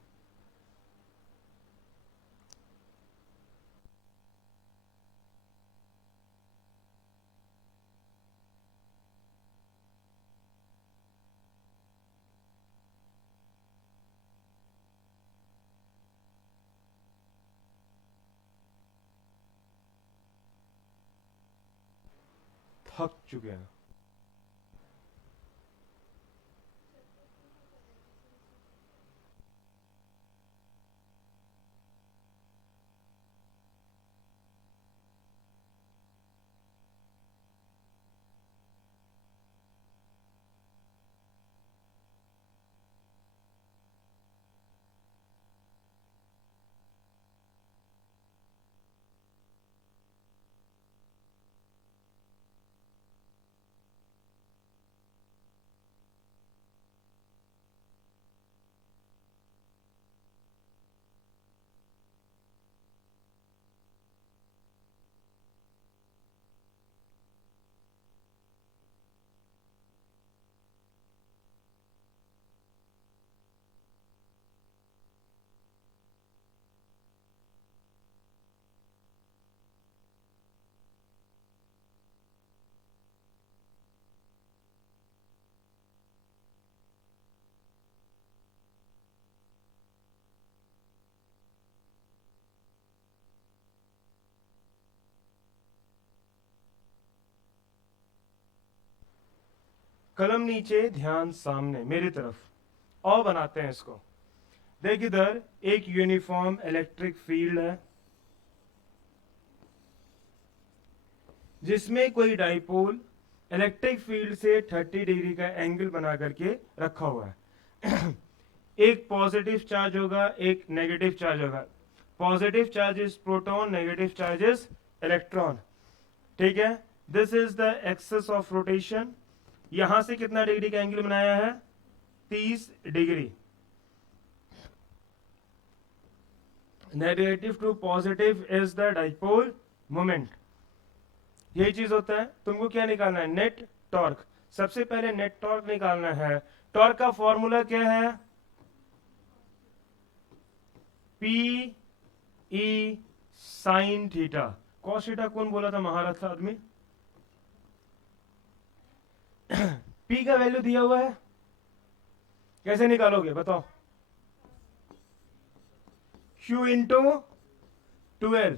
थक चुके हैं। कलम नीचे, ध्यान सामने मेरी तरफ। और बनाते हैं इसको। देख इधर एक यूनिफॉर्म इलेक्ट्रिक फील्ड है जिसमें कोई डाइपोल इलेक्ट्रिक फील्ड से 30 डिग्री का एंगल बना करके रखा हुआ है। एक पॉजिटिव चार्ज होगा, एक नेगेटिव चार्ज होगा। Positive charge is proton, negative charge is electron. ठीक है, this is the axis of rotation. यहां से कितना डिग्री का एंगल बनाया है? 30 degree. Negative to positive is the dipole moment. यही चीज होता है। तुमको क्या निकालना है? Net torque. सबसे पहले नेट टॉर्क निकालना है। टॉर्क का फॉर्मूला क्या है? P E sine theta. Cos theta कौन बोला था महारथ आदमी? पी का वैल्यू दिया हुआ है, कैसे निकालोगे बताओ? Q into 12।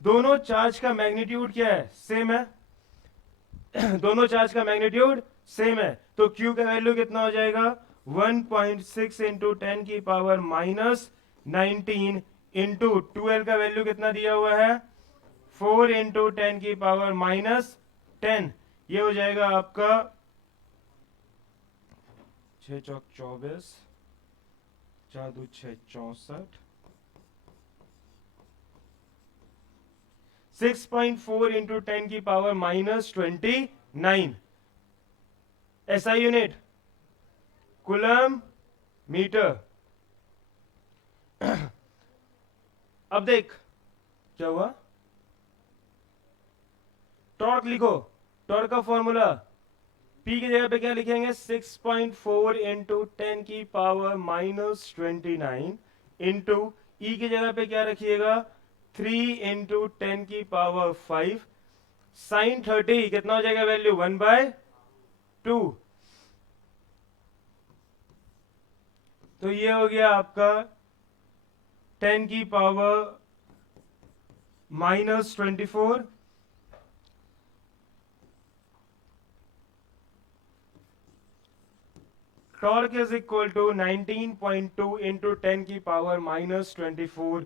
दोनों चार्ज का मैग्नीट्यूड क्या है? सेम है। दोनों चार्ज का मैग्नीट्यूड सेम है, तो Q का वैल्यू कितना हो जाएगा? 1.6 इंटू 10 की पावर माइनस 19 इंटू 12 का वैल्यू कितना दिया हुआ है? 4 इंटू 10 की पावर माइनस 10। ये हो जाएगा आपका 6 चौक 24, 4 दो 6 64, 6.4 इंटू 10 की power minus 29। SI unit coulomb metre. अब देख क्या हुआ। टॉर्क लिखो। टॉर्क का फॉर्मूला P की जगह पे क्या लिखेंगे? 6.4 इंटू 10 की पावर माइनस 29 इंटू E की जगह पे क्या रखिएगा? 3 इंटू 10 की पावर 5 साइन 30 कितना हो जाएगा वैल्यू? 1/2। तो ये हो गया आपका 10 की power minus 24। Torque is equal to 19.2 into 10 की पावर माइनस 24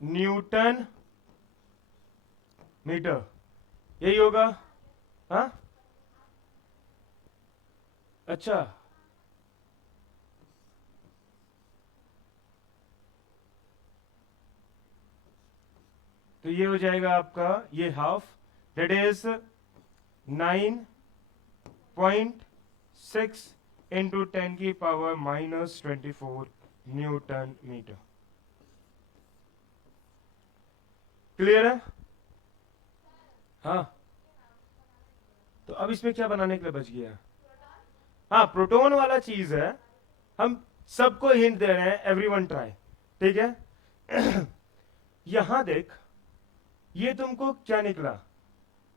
न्यूटन मीटर। यही होगा। हाँ, अच्छा, तो ये हो जाएगा आपका ये हाफ, दैट इज 9.6 इंटू 10 की power minus 24 newton metre. Clear है? हाँ, तो अब इसमें क्या बनाने के लिए बच गया? हाँ, प्रोटॉन वाला चीज है। हम सबको हिंट दे रहे हैं, एवरीवन ट्राई। ठीक है। यहां देख, ये तुमको क्या निकला?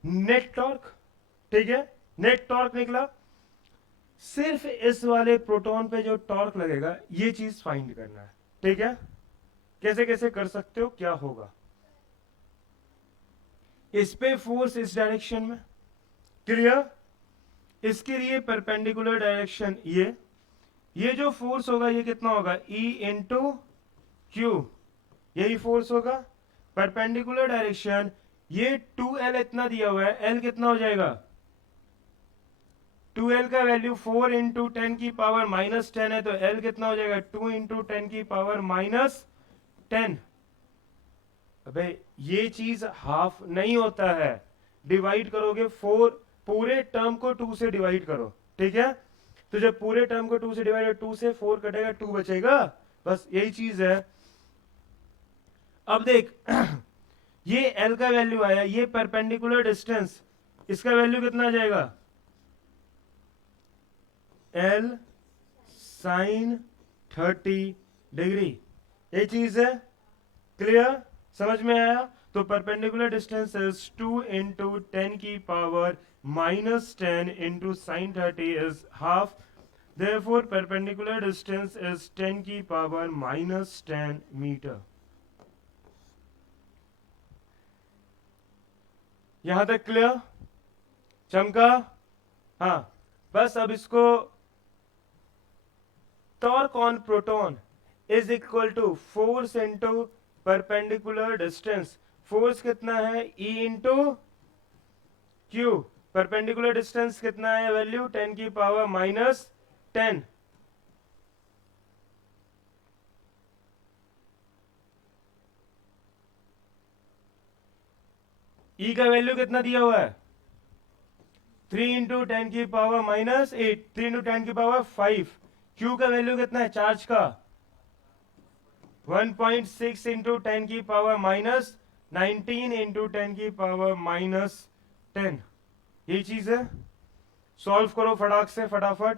Net torque. ठीक है, नेट टॉर्क निकला। सिर्फ इस वाले प्रोटॉन पे जो टॉर्क लगेगा ये चीज फाइंड करना है। ठीक है, कैसे कैसे कर सकते हो? क्या होगा? इस पे फोर्स इस डायरेक्शन में, क्लियर। इसके लिए परपेंडिकुलर डायरेक्शन ये जो फोर्स होगा ये कितना होगा, E इंटू क्यू, यही फोर्स होगा। परपेंडिकुलर डायरेक्शन ये 2L इतना दिया हुआ है, L कितना हो जाएगा, 2L का वैल्यू 4 इंटू 10⁻⁻10 है, तो L कितना हो जाएगा 2 इंटू 10⁻⁻10। अबे ये चीज हाफ नहीं होता है, डिवाइड करोगे 4, पूरे टर्म को 2 से डिवाइड करो, ठीक है। तो जब पूरे टर्म को 2 से डिवाइड, 2 से 4 कटेगा, 2 बचेगा, बस यही चीज है। अब देख ये L का वैल्यू आया, ये परपेंडिकुलर डिस्टेंस, इसका वैल्यू कितना आ जाएगा, L साइन 30 डिग्री, ये चीज है। क्लियर, समझ में आया। तो perpendicular distance is 2 into 10⁻⁻10 into sine 30 is half, therefore perpendicular distance is 10⁻⁻10 metre. यहां तक क्लियर, चमका। हाँ, बस अब इसको torque on proton is equal to force into perpendicular distance. Force कितना है, E into q, perpendicular distance कितना है, वैल्यू 10⁻⁻10। E का वैल्यू कितना दिया हुआ है, 3 इंटू 10⁻⁻8, 3 इंटू 10⁵। क्यू का वैल्यू कितना है चार्ज का, 1.6 इंटू 10⁻⁻19 इंटू 10⁻⁻10। यही चीज है। सॉल्व करो फटाक से, फटाफट।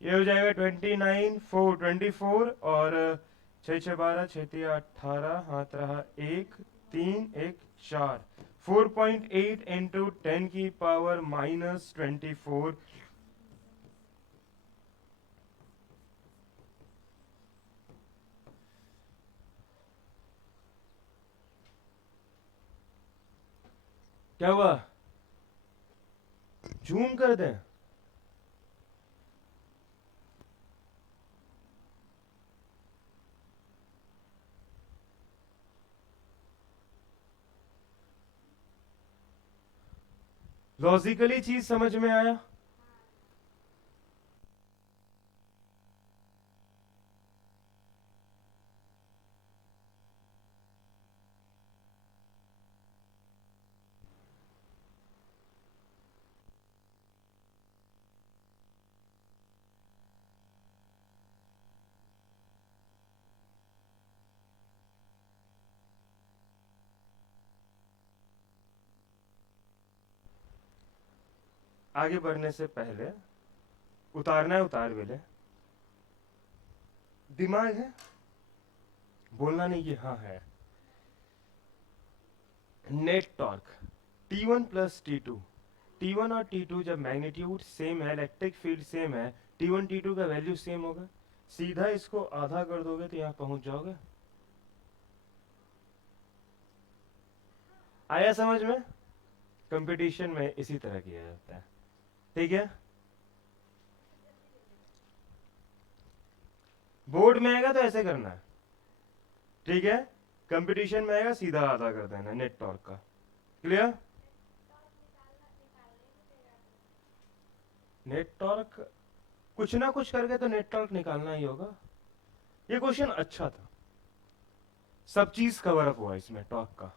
ये हो जाएगा 29 4 24 और 6 6 12 6 3 18, हाथ रहा 1 3 1 4, 4.8 इंटू 10⁻⁻24। क्या हुआ, जूम कर दें, लॉजिकली चीज समझ में आया। आगे बढ़ने से पहले उतारना है, उतार भी ले, दिमाग है, बोलना नहीं कि हाँ है। Net torque T1 plus T2, T1 और T2 जब मैग्नीट्यूड सेम है, इलेक्ट्रिक फील्ड सेम है, T1 T2 का वैल्यू सेम होगा। सीधा इसको आधा कर दोगे तो यहां पहुंच जाओगे। आया समझ में। कंपटीशन में इसी तरह किया जाता है, ठीक है। बोर्ड में आएगा तो ऐसे करना है, ठीक है। कंपटीशन में आएगा सीधा आधा कर देना नेट टॉर्क का। क्लियर। नेट टॉर्क कुछ ना कुछ करके तो नेट टॉर्क निकालना ही होगा। ये क्वेश्चन अच्छा था, सब चीज कवर अप हुआ इसमें टॉर्क का।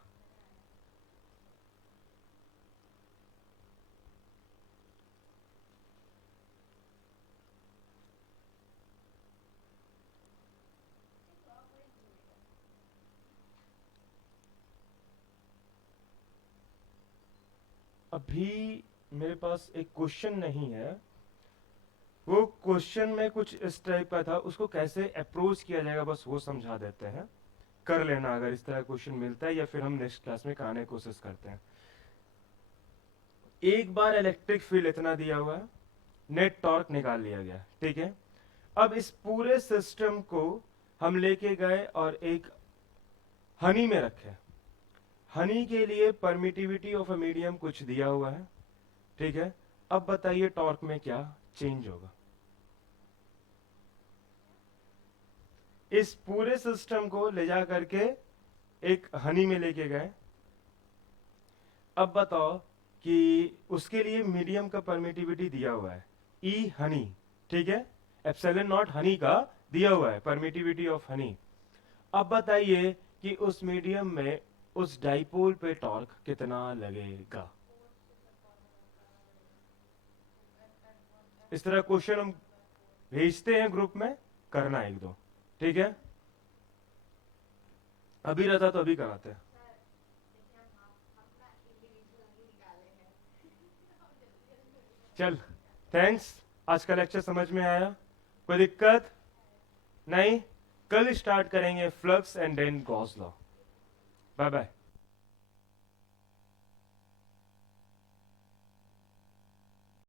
अभी मेरे पास एक क्वेश्चन नहीं है, वो क्वेश्चन में कुछ इस टाइप का था, उसको कैसे अप्रोच किया जाएगा बस वो समझा देते हैं। कर लेना अगर इस तरह क्वेश्चन मिलता है, या फिर हम नेक्स्ट क्लास में कराने की कोशिश करते हैं। एक बार इलेक्ट्रिक फील्ड इतना दिया हुआ है, नेट टॉर्क निकाल लिया गया, ठीक है। अब इस पूरे सिस्टम को हम लेके गए और एक हनी में रखे। हनी के लिए परमिटिविटी ऑफ अ मीडियम कुछ दिया हुआ है, ठीक है, अब बताइए टॉर्क में क्या चेंज होगा। इस पूरे सिस्टम को ले जा करके एक हनी में लेके गए। अब बताओ कि उसके लिए मीडियम का परमिटिविटी दिया हुआ है ई हनी, ठीक है, एप्सिलॉन नॉट हनी का दिया हुआ है परमिटिविटी ऑफ हनी। अब बताइए कि उस मीडियम में उस डाइपोल पे टॉर्क कितना लगेगा। इस तरह क्वेश्चन हम भेजते हैं ग्रुप में, करना एक दो, ठीक है। अभी रहता तो अभी कराते हैं। चल, थैंक्स, आज का लेक्चर समझ में आया, कोई दिक्कत नहीं। कल स्टार्ट करेंगे flux and then Gauss law. Bye bye.